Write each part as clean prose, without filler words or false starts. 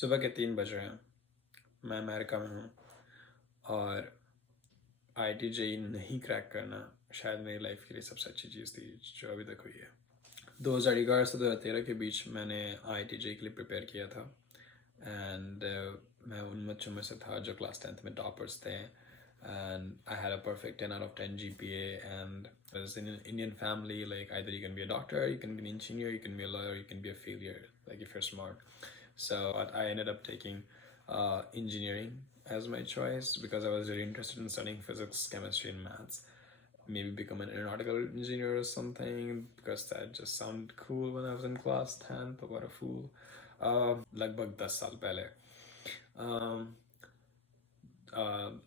सुबह के 3 बज रहे हैं। मैं अमेरिका में हूँ और IIT-JEE नहीं क्रैक करना शायद मेरी लाइफ के लिए सबसे अच्छी चीज़ थी जो अभी तक हुई है। 2011 से 2013 के बीच मैंने IIT-JEE के लिए प्रिपेयर किया था एंड मैं उन बच्चों में से था जो क्लास 10th में टॉपर्स थे and I had a perfect 10 out of 10 GPA and as in an Indian family like either you can be a doctor, you can be an engineer, you can be a lawyer, you can be a failure like if you're smart. So I ended up taking engineering as my choice because I was really interested in studying physics, chemistry and maths. Maybe become an aeronautical engineer or something because that just sounded cool when I was in class 10th. What a fool. लगभग 10 साल पहले. Um,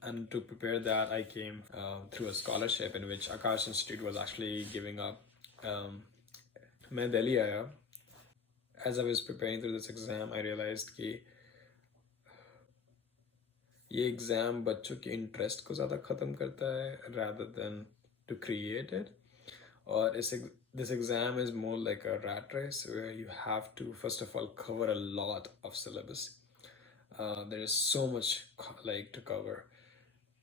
and to prepare that, I came through a scholarship in which Akash Institute was actually giving up. मैं दिल्ली आया. As I was preparing through this exam, I realized कि ये exam बच्चों के interest को ज़्यादा ख़त्म करता है rather than to create it. और this exam is more like a rat race where you have to first of all cover a lot of syllabus. There is so much like to cover,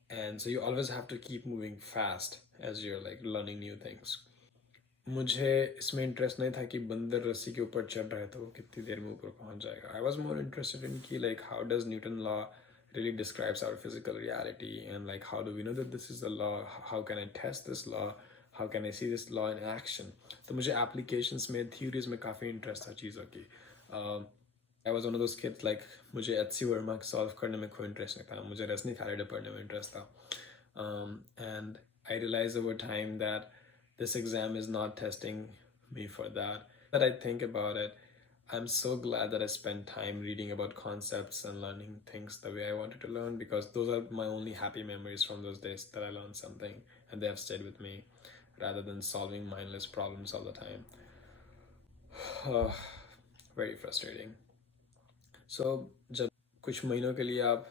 and so you always have to keep moving fast as you're like learning new things. मुझे इसमें interest नहीं था कि बंदर रस्सी के ऊपर चढ़ रहा है तो वो कितनी देर में ऊपर पहुंच जाएगा. I was more interested in कि like how does Newton law really describes our physical reality and like how do we know that this is the law, how can I test this law, how can I see this law in action. तो मुझे applications में theories में काफ़ी interest था चीज़ों की. I was one of those kids like मुझे HC Verma solve करने में कोई इंटरेस्ट नहीं था, मुझे रजनी खालिडे पढ़ने में इंटरेस्ट था. And I realized over time that this exam is not testing me for that. That I think about it, I'm so glad that I spent time reading about concepts and learning things the way I wanted to learn because those are my only happy memories from those days that I learned something and they have stayed with me rather than solving mindless problems all the time. Very frustrating. So जब कुछ महीनों के लिए आप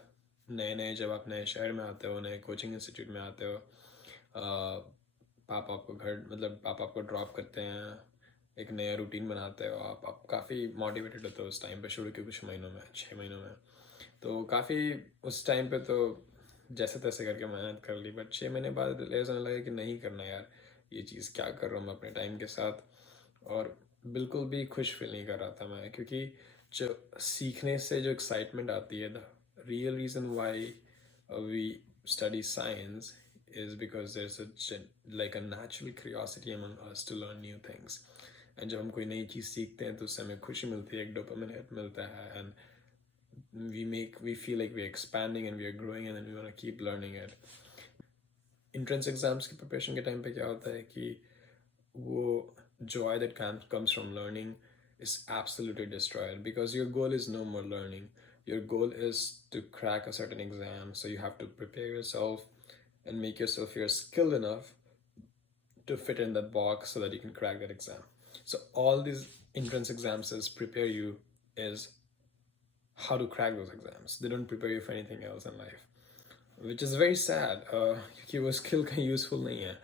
नए जब आप नए शहर में आते हो, नए कोचिंग इंस्टीट्यूट में आते हो, पापा आपको ड्रॉप करते हैं, एक नया रूटीन बनाते हो, आप काफ़ी मोटिवेटेड होते हो उस टाइम पे शुरू के कुछ महीनों में, 6 महीनों में. तो काफ़ी उस टाइम पे तो जैसे तैसे करके मेहनत कर ली, बट 6 महीने बाद रियलाइज होने लगा कि नहीं करना यार, ये चीज़ क्या कर रहा हूँ मैं अपने टाइम के साथ. और बिल्कुल भी खुश फील नहीं कर रहा था मैं क्योंकि जो सीखने से जो एक्साइटमेंट आती है, the real reason why we study science is because there's a natural curiosity among us to learn new things. And जब हम कोई नई चीज़ सीखते हैं तो उससे हमें खुशी मिलती है, एक डोपामिन हिट मिलता है, and we feel like we're expanding and we're growing and then we want to keep learning it. Entrance exams की preparation के time पे क्या होता है कि वो joy that comes from learning is absolutely destroyed because your goal is no more learning. Your goal is to crack a certain exam, so you have to prepare yourself and make yourself feel skilled enough to fit in that box so that you can crack that exam. So all these entrance exams prepare you is how to crack those exams. They don't prepare you for anything else in life, which is very sad क्योंकि वो skill कहीं useful नहीं है.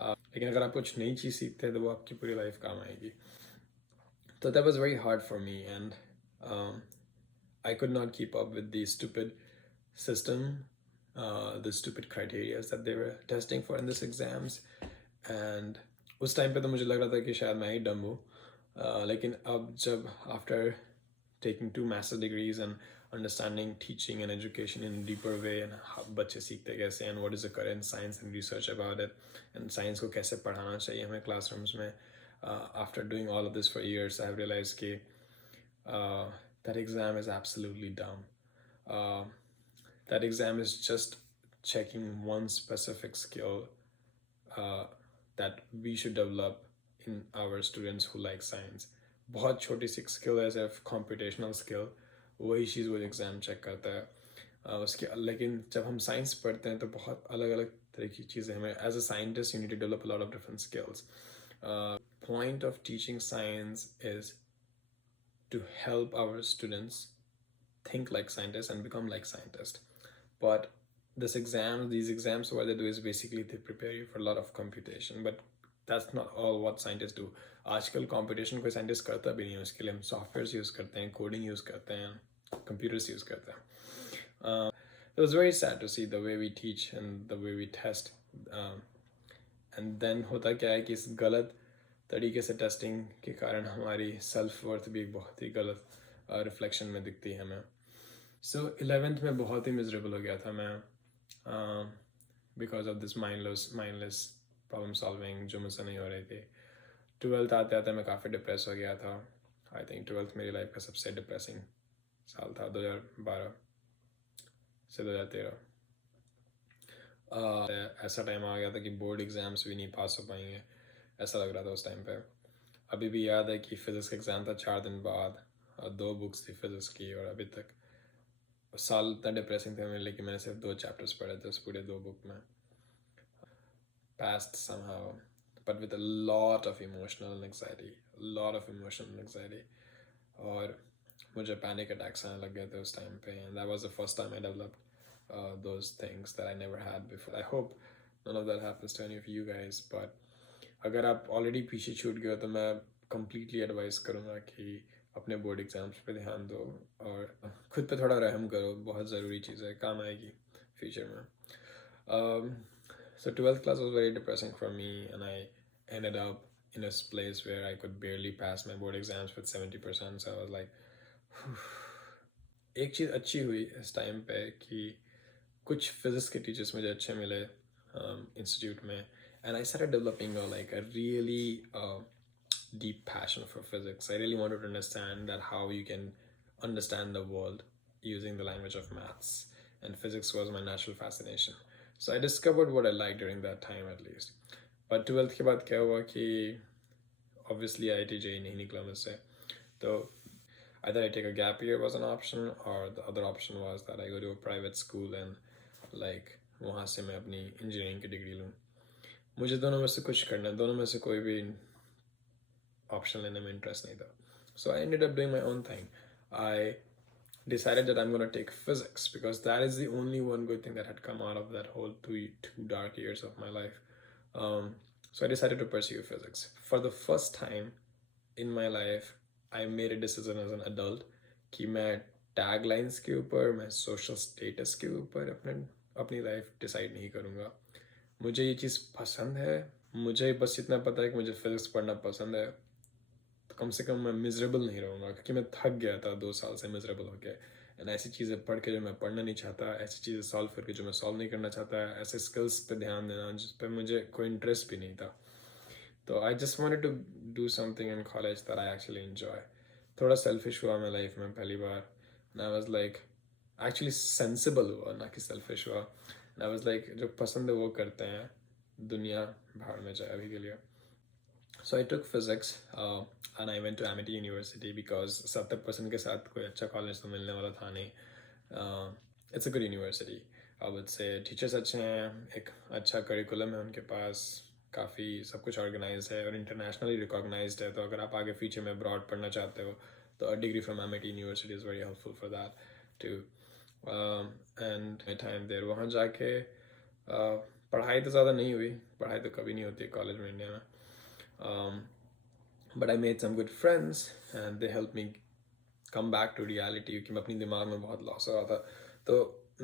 लेकिन अगर आप कुछ नई चीज़ सीखते हैं तो वो आपकी पूरी लाइफ काम आएगी. So that was very hard for me, and I could not keep up with the stupid system, the stupid criteria that they were testing for in this exams. And उस टाइम पे तो मुझे लग रहा था कि शायद मैं ही डम हूँ, लेकिन अब जब after taking 2 master's degrees and understanding teaching and education in a deeper way and how बच्चे सीखते कैसे and what is the current science and research about it and science को कैसे पढ़ाना चाहिए हमें classrooms में, after doing all of this for years, I have realized that that exam is absolutely dumb. That exam is just checking one specific skill that we should develop in our students who like science. बहुत छोटी सी skill है, सिर्फ computational skill, वही चीज़ वो exam check करता है. उसके लेकिन जब हम science पढ़ते हैं तो बहुत अलग अलग तरह की चीज़ें हमें, as a scientist you need to develop a lot of different skills. Point of teaching science is to help our students think like scientists and become like scientists. But these exams, what they do is basically they prepare you for a lot of computation, but that's not all what scientists do. आजकल computation कोई scientist करता भी नहीं है, उसके लिए हम softwares use करते हैं, coding use करते हैं, कंप्यूटर्स यूज़ करते हैं. It was very sad to see the way we teach and the way we test. And then होता क्या है कि इस गलत तरीके से टेस्टिंग के कारण हमारी सेल्फ वर्थ भी एक बहुत ही गलत रिफ्लेक्शन में दिखती है हमें. सो 11th में बहुत ही मिजरेबल हो गया था मैं because of this mindless problem solving जो मुझसे नहीं हो रही थी. 12th आते आते मैं काफ़ी डिप्रेस हो गया था. आई थिंक 12th मेरी लाइफ का सबसे डिप्रेसिंग साल था, 2012 से 2013. ऐसा टाइम आ गया था कि बोर्ड एग्ज़ाम्स भी नहीं पास हो पाएंगे, ऐसा लग रहा था उस टाइम पे. अभी भी याद है कि फिज़िक्स का एग्ज़ाम था 4 दिन बाद और 2 बुक्स थी फिज़िक्स की, और अभी तक साल इतना डिप्रेसिंग था मेरे लिए कि मैंने सिर्फ 2 चैप्टर्स पढ़े थे उस पूरे 2 बुक में. passed somehow, but with a lot of emotional anxiety. और मुझे पैनिक अटैक्स आने लग गए थे उस टाइम पे, and that was the first time I developed those things that I never had before. I hope none of that happens to any of you guys, but अगर आप ऑलरेडी पीछे छूट गए हो तो मैं completely एडवाइस करूँगा कि अपने बोर्ड एग्ज़ाम्स पे ध्यान दो और खुद पे थोड़ा रहम करो. बहुत ज़रूरी चीज़ है, काम आएगी फ्यूचर में. So 12th class was very depressing for me, and I ended up in a place where I could barely pass my board exams with 70%. So I was like, एक चीज़ अच्छी हुई इस टाइम पे कि कुछ फिजिक्स के teachers मुझे अच्छे मिले इंस्टीट्यूट में, and I started developing like a really deep passion for physics. I really wanted to understand that how you can understand the world using the language of maths, and physics was my natural fascination. So I discovered what I liked during that time at least. But 12th के बाद क्या हुआ कि obviously IIT-JEE नहीं निकला मुझसे, तो either I take a gap year was an option, or the other option was that I go to a private school and like वहाँ से मैं अपनी इंजीनियरिंग की डिग्री लूँ. मुझे दोनों में से कुछ करना है, दोनों में से कोई भी ऑप्शन लेने में इंटरेस्ट नहीं था. So I ended up doing my own thing. I decided that I'm going to take physics because that is the only one good thing that had come out of that whole two dark years of my life. So I decided to pursue physics. For the first time in my life, I made a decision as an adult कि मैं taglines के ऊपर, मैं social status के ऊपर अपनी life decide नहीं करूँगा. मुझे ये चीज़ पसंद है, मुझे बस इतना पता है कि मुझे फिजिक्स पढ़ना पसंद है, तो कम से कम मैं मिजरेबल नहीं रहूँगा, क्योंकि मैं थक गया था 2 साल से मिजरेबल हो गया. एंड ऐसी चीज़ें पढ़ के जो मैं पढ़ना नहीं चाहता, ऐसी चीज़ें सॉल्व करके जो मैं सॉल्व नहीं करना चाहता, ऐसे स्किल्स पे ध्यान देना जिस पे मुझे कोई इंटरेस्ट भी नहीं था. तो I just wanted to do something in college that I actually enjoy. थोड़ा सेल्फिश हुआ मैं लाइफ में पहली बार, and I was like actually sensible हुआ, ना कि सेल्फिश हुआ. एंड आई वाज लाइक जो पसंद है वो करते हैं, दुनिया भाड़ में जाए अभी के लिए. So I took physics and I went to IIT-University because 70% के साथ कोई अच्छा कॉलेज तो मिलने वाला था नहीं. It's a good university. I would say teachers अच्छे हैं, एक अच्छा करिकुलम है उनके पास, काफ़ी सब कुछ ऑर्गेनाइज्ड है और इंटरनेशनली रिकॉग्नाइज्ड है. तो अगर आप आगे फ्यूचर में ब्रॉड पढ़ना चाहते हो तो a degree from IIT-University is very helpful for that too. And my time there, वहाँ जाके पढ़ाई तो ज़्यादा नहीं हुई, पढ़ाई तो कभी नहीं होती कॉलेज में इंडिया में. But I made some good friends and they helped me come back to reality क्योंकि मैं अपनी दिमाग में बहुत लॉस हो रहा था. तो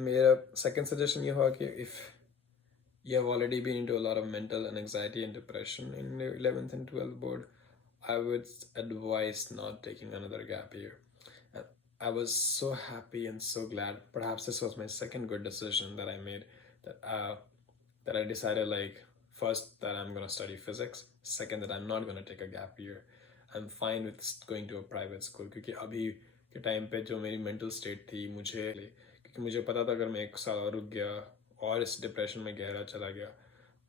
मेरा सेकंड सजेशन ये हुआ कि if you have already been into a lot of mental and anxiety and depression in the 11th and 12th board, I would advise not taking another gap year. And I was so happy and so glad. Perhaps this was my second good decision that I made, that I decided like first that I'm going to study physics, second that I'm not going to take a gap year. I'm fine with going to a private school क्योंकि अभी के time पे जो मेरी mental state थी, क्योंकि मुझे पता था अगर मैं 1 साल और रुक गया और इस डिप्रेशन में गहरा चला गया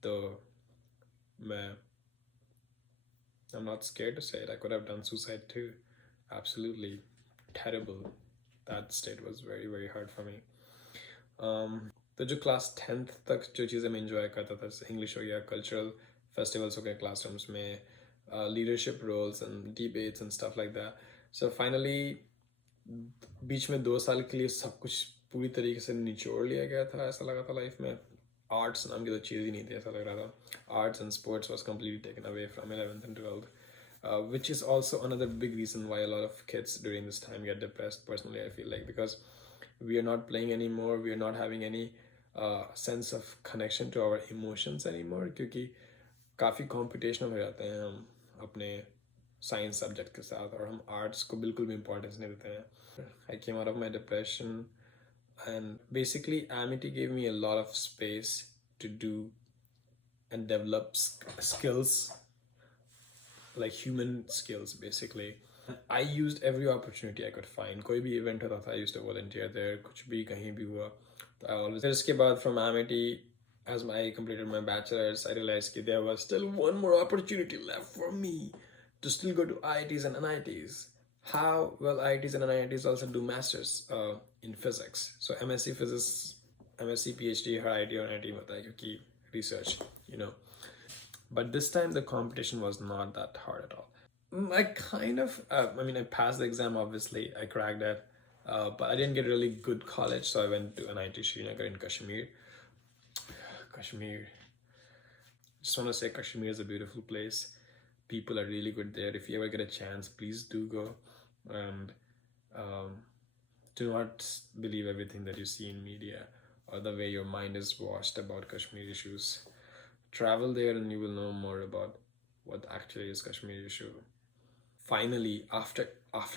तो मैं I'm not scared to say it, I could have done suicide too. Absolutely terrible. That state was very very hard for me. तो जो क्लास 10th तक जो चीज़ें मैं इंजॉय करता था, इंग्लिश हो गया, कल्चरल फेस्टिवल्स हो गए क्लासरूम्स में, leadership roles and debates and stuff like that. So finally बीच में 2 साल के लिए सब कुछ पूरी तरीके से निचोड़ लिया गया था, ऐसा लगा था लाइफ में. आर्ट्स नाम की तो चीज़ ही नहीं थी, ऐसा लग रहा था. Arts and sports was completely taken away from 11th and 12th. which is also another big reason why a lot of kids during this time get depressed. Personally, I feel like because we are not playing anymore, we are not having any sense of connection to our emotions anymore, क्योंकि काफ़ी computational हो जाते हैं हम अपने science subject के साथ, और हम आर्ट्स को बिल्कुल भी इम्पोर्टेंस नहीं देते हैं. I came out of my depression, and basically Amity gave me a lot of space to do and develop skills, like human skills basically. I used every opportunity I could find. कोई भी event होता था, I used to volunteer there. कुछ भी कहीं भी हुआ तो I always. फिर इसके बाद from Amity, as I completed my bachelor's, I realized that there was still one more opportunity left for me to still go to IITs and NITs. How? Well, IITs and NITs also do masters in physics. So MSc physics, MSc PhD her IIT और NIT में होता है क्योंकि research, you know. But this time the competition was not that hard at all. I kind of, I mean, I passed the exam, obviously, I cracked it, but I didn't get really good college, so I went to an IIT Srinagar in Kashmir. Kashmir. Just want to say Kashmir is a beautiful place. People are really good there. If you ever get a chance, please do go. And do not believe everything that you see in media or the way your mind is washed about Kashmir issues. Travel there and you will know more about what actually is Kashmir issue. Finally, after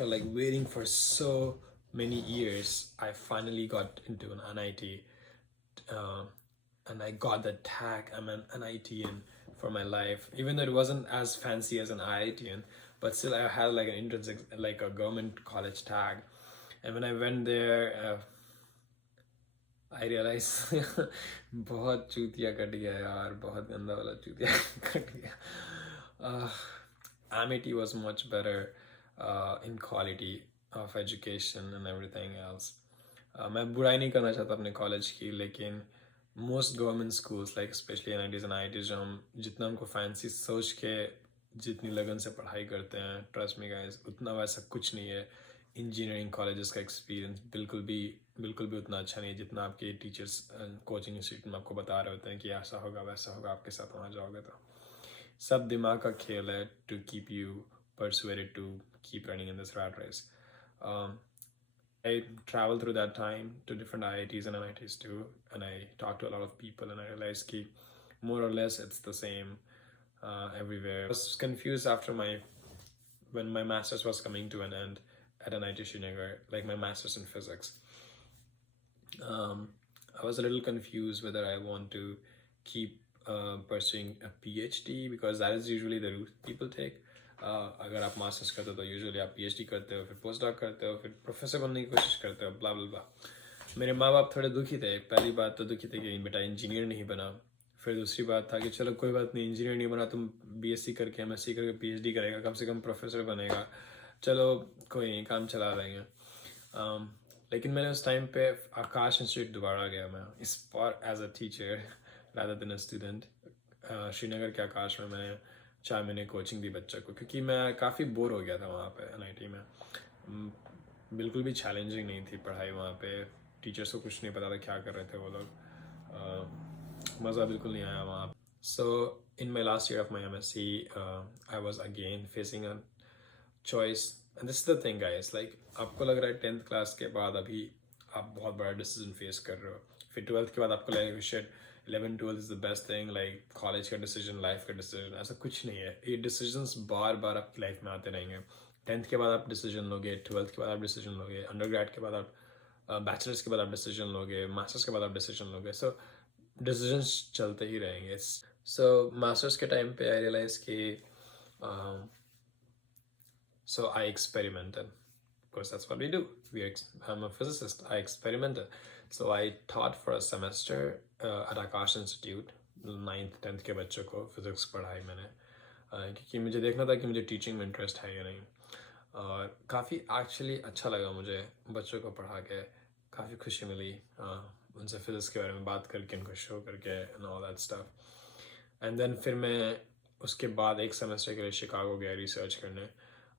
like waiting for so many years, I finally got into an NIT, and I got the tag. I'm an NITian for my life, even though it wasn't as fancy as an IITian, but still I had like an intrinsic, like a government college tag. And when I went there, I realized बहुत चूतिया cut गया यार, बहुत गंदा वाला चूतिया cut गया. Amity was much better in quality of education and everything else. मैं बुराई नहीं करना चाहता अपने कॉलेज की, लेकिन most government schools, like especially NITs and IITs, जो हम जितना हमको फैंसी सोच के जितनी लगन से पढ़ाई करते हैं, ट्रस्ट मी गाइस, उतना वैसा कुछ नहीं है. इंजीनियरिंग कॉलेजेस का एक्सपीरियंस बिल्कुल भी उतना अच्छा नहीं है जितना आपके टीचर्स कोचिंग इंस्टीट्यूट में आपको बता रहे होते हैं कि ऐसा होगा वैसा होगा, आपके साथ वहाँ जाओगे तो सब दिमाग का खेल है to keep you persuaded to keep running in this rat race. I traveled through that time to different IITs and NITs too, and I talked to a lot of people, and I realized that more or less it's the same everywhere. I was confused after when my master's was coming to an end at NIT Srinagar, like my master's in physics. I was a little confused whether I want to keep pursuing a PhD, because that is usually the route people take. अगर आप masters करते हो तो usually आप PhD करते हो, फिर post doc करते हो, फिर प्रोफेसर बनने की कोशिश करते हो, ब्ला ब्ला ब्ला. मेरे माँ बाप थोड़े दुखी थे. पहली बात तो दुखी थे कि बेटा इंजीनियर नहीं बना. फिर दूसरी बात था कि चलो कोई बात नहीं, इंजीनियर नहीं बना, तुम BSc करके MSc करके PhD करेगा, कम से कम प्रोफेसर बनेगा, चलो कोई नहीं, काम चला देंगे. लेकिन मैंने उस टाइम पे आकाश इंस्टीट्यूट दोबारा गया मैं, इस बार as a teacher rather than a student. Srinagar के आकाश में मैंने 4 महीने कोचिंग दी बच्चों को, क्योंकि मैं काफ़ी बोर हो गया था वहाँ पे NIT में. बिल्कुल भी चैलेंजिंग नहीं थी पढ़ाई वहाँ पे. टीचर्स को कुछ नहीं पता था क्या कर रहे थे वो लोग. मज़ा बिल्कुल नहीं आया वहाँ. So in my last year of my MSc, I was again facing a choice. And this is the thing guys, like आपको लग रहा है 10th क्लास के बाद अभी आप बहुत बड़ा डिसीजन फेस कर रहे हो, फिर 12th के बाद आपको लगेगा shit 11 12 is the best thing, like college का डिसीजन, लाइफ का डिसीजन. ऐसा कुछ नहीं है. ये डिसीजंस बार बार आपकी लाइफ में आते रहेंगे. 10th के बाद आप डिसीजन लोगे, 12th के बाद आप डिसीजन लोगे, अंडरग्रेड के बाद आप, बैचलर्स के बाद आप डिसीजन लोगे, मास्टर्स के बाद आप डिसीजन लोगे. सो डिसीजंस चलते ही रहेंगे. सो मास्टर्स के टाइम पे आई रियलाइज कि so I experimented. Of course, that's what we do. I'm a physicist. I experimented. So I taught for a semester at Akash Institute. 9th 10th के बच्चों को फिजिक्स पढ़ाई मैंने, क्योंकि मुझे देखना था कि मुझे टीचिंग में इंटरेस्ट है या नहीं. और काफ़ी एक्चुअली अच्छा लगा मुझे बच्चों को पढ़ा के. काफ़ी खुशी मिली उनसे फिजिक्स के बारे में बात करके, उनको शो करके and all that stuff. And then फिर मैं उसके बाद एक सेमेस्टर के लिए शिकागो गया रिसर्च करने.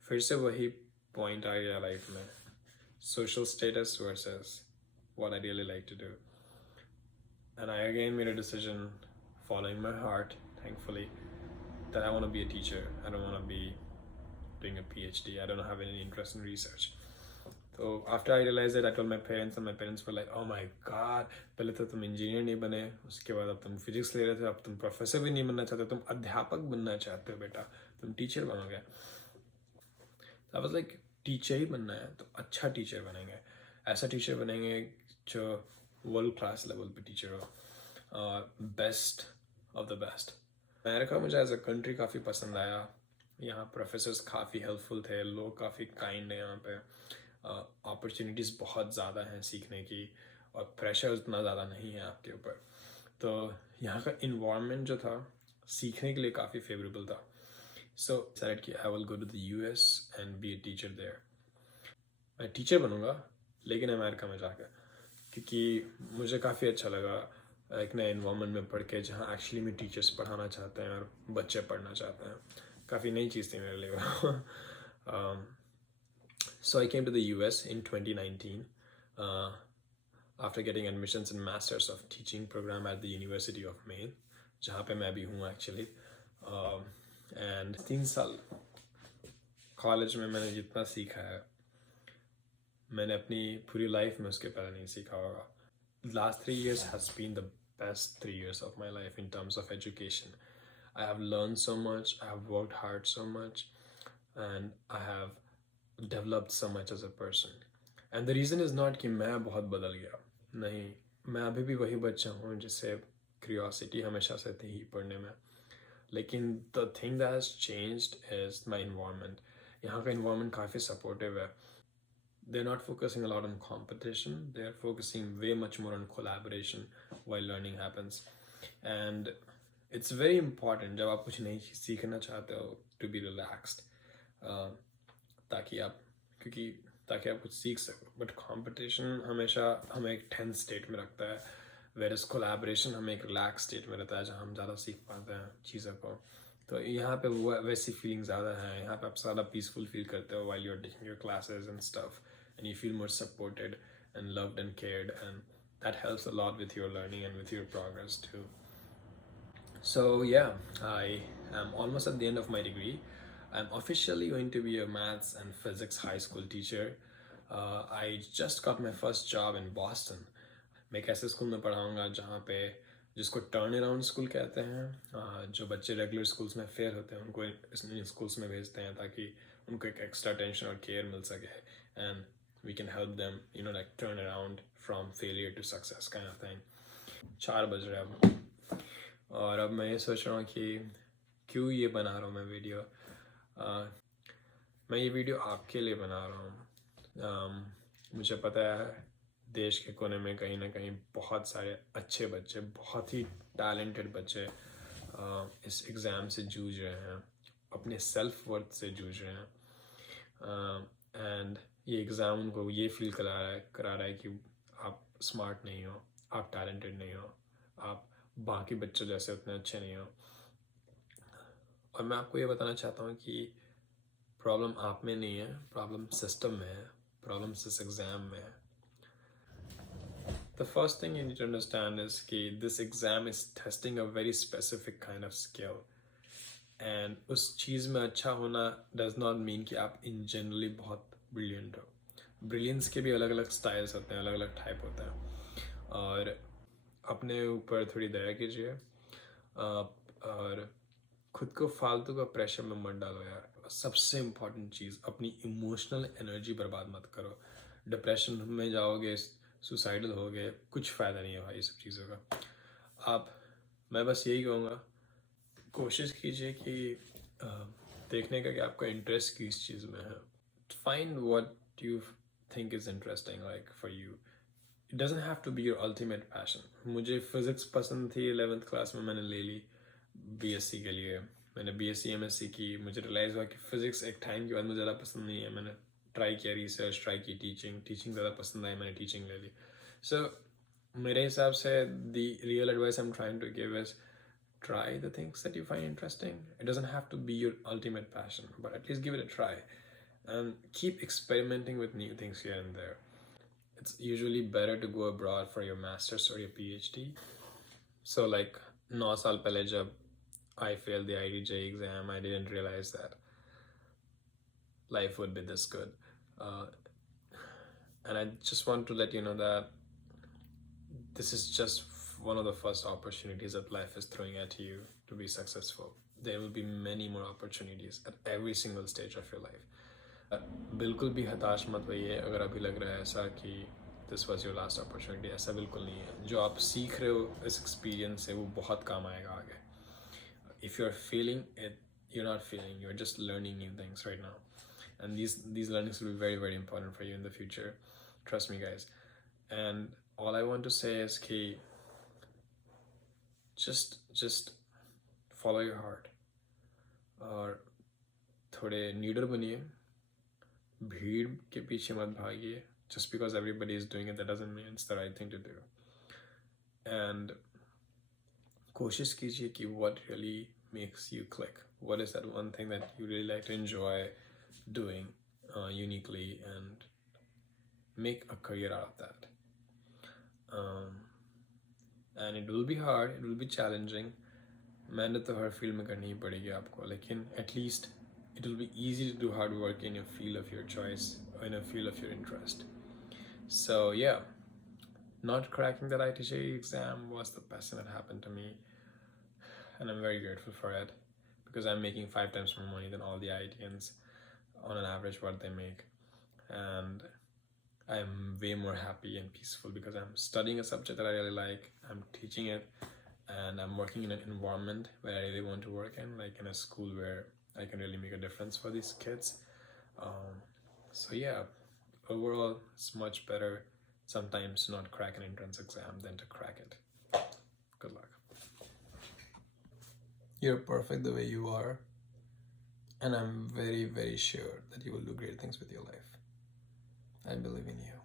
फिर से वही पॉइंट आ गया लाइफ में, social status versus what I really like to do. And I again made a decision, following my heart, thankfully, that I want to be a teacher. I don't want to be doing a PhD. I don't have any interest in research. So after I realized that, I told my parents, and my parents were like, oh my god, पहले तो तुम engineer नहीं बने, उसके बाद अब तुम physics ले रहे थे, अब तुम प्रोफेसर भी नहीं बनना चाहते, तुम अध्यापक बनना चाहते हो बेटा, तुम टीचर बनोगे. I was like, टीचर ही बनना है तो अच्छा टीचर बनेंगे, ऐसा टीचर बनेंगे जो वर्ल्ड क्लास लेवल पे टीचर हो, best of the best. America मुझे एज अ कंट्री काफ़ी पसंद आया. यहाँ प्रोफेसर्स काफ़ी हेल्पफुल थे, लोग काफ़ी काइंड हैं यहाँ पे, अपॉर्चुनिटीज़ बहुत ज़्यादा हैं सीखने की, और प्रेशर उतना ज़्यादा नहीं है आपके ऊपर. तो यहाँ का इन्वायरमेंट जो था सीखने के लिए काफ़ी फेवरेबल था. सो डिसाइडेड कि I will go to the US and be a teacher there. मैं टीचर बनूँगा लेकिन अमेरिका में जाकर, क्योंकि मुझे काफ़ी अच्छा लगा एक नए इन्वायरमेंट में पढ़ के, जहाँ एक्चुअली में टीचर्स पढ़ाना चाहते हैं और बच्चे पढ़ना चाहते हैं. काफ़ी नई चीज़ थी मेरे लिए. So I came to the US in 2019 after getting admissions in Masters of Teaching program at the University of Maine, जहाँ पे मैं भी हूँ actually. And 3 साल कॉलेज में मैंने जितना सीखा है, मैंने अपनी पूरी लाइफ में उसके पहले नहीं सीखा होगा. Last 3 years has been the best 3 years of my life in terms of education. I have learned so much, I have worked hard so much, and I have developed so much as a person. And the reason is not कि मैं बहुत बदल गया, नहीं, मैं अभी भी वही बच्चा हूँ जिससे क्यूरियोसिटी हमेशा से थी ही पढ़ने में. लेकिन the thing that has changed is my environment. यहाँ का environment काफ़ी supportive है. They're not focusing a lot on competition, they're focusing way much more on collaboration while learning happens. And it's very important जब आप कुछ नई चीज़ सीखना चाहते हो to be relaxed, ताकि आप कुछ सीख सको. बट कंपटीशन हमेशा हमें एक टेंस स्टेट में रखता है, वेरस कोलैबोरेशन हमें एक रिलैक्स स्टेट में रहता है, जहाँ हम ज़्यादा सीख पाते हैं चीज़ों को. तो यहाँ पे वो वैसी फीलिंग ज़्यादा है. यहाँ पे आप ज़्यादा पीसफुल फील करते हो while you're taking your classes and stuff, and you feel more supported and loved and cared, and that helps a lot with your learning and with your progress too. So yeah, I am almost at the end of my degree. I'm officially going to be a maths and physics high school teacher. I just got my first job in Boston. मैं एक ऐसे school में पढ़ाऊँगा जहाँ पे, जिसको turn around school कहते हैं, जो बच्चे रेगुलर स्कूल्स में फेल होते हैं उनको इन स्कूल्स में भेजते हैं ताकि उनको एक एक्स्ट्रा टेंशन और केयर मिल सके, and we can help them like turn around from failure to success kind of thing. 4 बज रहे हैं अब, और अब मैं ये सोच रहा हूँ कि क्यों ये बना रहा हूँ मैं वीडियो. मैं ये वीडियो आपके लिए बना रहा हूँ. मुझे पता है देश के कोने में कहीं ना कहीं बहुत सारे अच्छे बच्चे, बहुत ही टैलेंटेड बच्चे इस एग्ज़ाम से जूझ रहे हैं, अपने सेल्फ वर्थ से जूझ रहे हैं. एंड ये एग्ज़ाम उनको ये फील करा रहा है कि आप स्मार्ट नहीं हो, आप टैलेंटेड नहीं हो, आप बाकी बच्चों जैसे उतने अच्छे नहीं हो. और मैं आपको ये बताना चाहता हूँ कि प्रॉब्लम आप में नहीं है, प्रॉब्लम सिस्टम में है, प्रॉब्लम इस एग्ज़ाम में है. The first thing you need to understand is that this exam is testing a very specific kind of skill, and उस चीज़ में अच्छा होना does not mean कि आप in generally बहुत brilliant हो. Brilliance के भी अलग अलग styles होते हैं, अलग अलग type होते हैं, और अपने ऊपर थोड़ी दया कीजिए, और खुद को फालतू का प्रेशर में मत डालो यार. सबसे इम्पॉर्टेंट चीज़, अपनी इमोशनल एनर्जी बर्बाद मत करो. डिप्रेशन में जाओगे, सुसाइडल हो गए, कुछ फ़ायदा नहीं है भाई ये सब चीज़ों का. मैं बस यही कहूँगा, कोशिश कीजिए कि देखने का कि आपका इंटरेस्ट किस चीज़ में है. Find what you think is interesting like for you. It doesn't have to be your ultimate passion. मुझे फिज़िक्स पसंद थी 11th क्लास में, मैंने ले ली BSc के लिए. मैंने BSc MSc की. मुझे रियलाइज़ हुआ कि फ़िज़िक्स एक टाइम के बाद मुझे ज़्यादा पसंद नहीं है. मैंने ट्राई किया रिसर्च, ट्राई की टीचिंग ज़्यादा पसंद आई, मैंने टीचिंग ले ली. सो मेरे हिसाब से the real advice I am trying to give is try the things that you find interesting. It doesn't have to be your ultimate passion, but at least give it a try and keep experimenting with new things here and there. It's usually better to go abroad for your master's or your PhD. So like 9 साल पहले जब I failed the IIT-JEE exam, I didn't realize that life would be this good. uh, and I just want to let you know that this is just one of the first opportunities that life is throwing at you to be successful. There will be many more opportunities at every single stage of your life. बिल्कुल भी हताश मत होइए अगर अभी लग रहा है ऐसा कि this was your last opportunity. ऐसा बिल्कुल नहीं है. जो आप सीख रहे हो इस एक्सपीरियंस से वो बहुत काम आएगा आगे. If you're feeling it, you're not feeling, you're just learning new things right now, and these learnings will be very, very important for you in the future. Trust me, guys. And all I want to say is कि just follow your heart और थोड़े नीडर बनिए. भीड़ के पीछे मत भागिए. Just because everybody is doing it, that doesn't mean it's the right thing to do. And कोशिश कीजिए कि what really makes you click. What is that one thing that you really like to enjoy doing uniquely, and make a career out of that. And it will be hard, it will be challenging. मेहनत तो हर field में करनी ही पड़ेगी आपको, लेकिन at least it will be easy to do hard work in your field of your choice, or in a field of your interest. So yeah, not cracking that IIT-JEE exam was the best thing that happened to me, and I'm very grateful for it, because I'm making 5 times more money than all the IITians on an average what they make, and I'm way more happy and peaceful because I'm studying a subject that I really like, I'm teaching it, and I'm working in an environment where I really want to work in, like in a school where I can really make a difference for these kids. So yeah, overall it's much better sometimes to not crack an entrance exam than to crack it. Good luck. You're perfect the way you are, and I'm very, very sure that you will do great things with your life. I believe in you.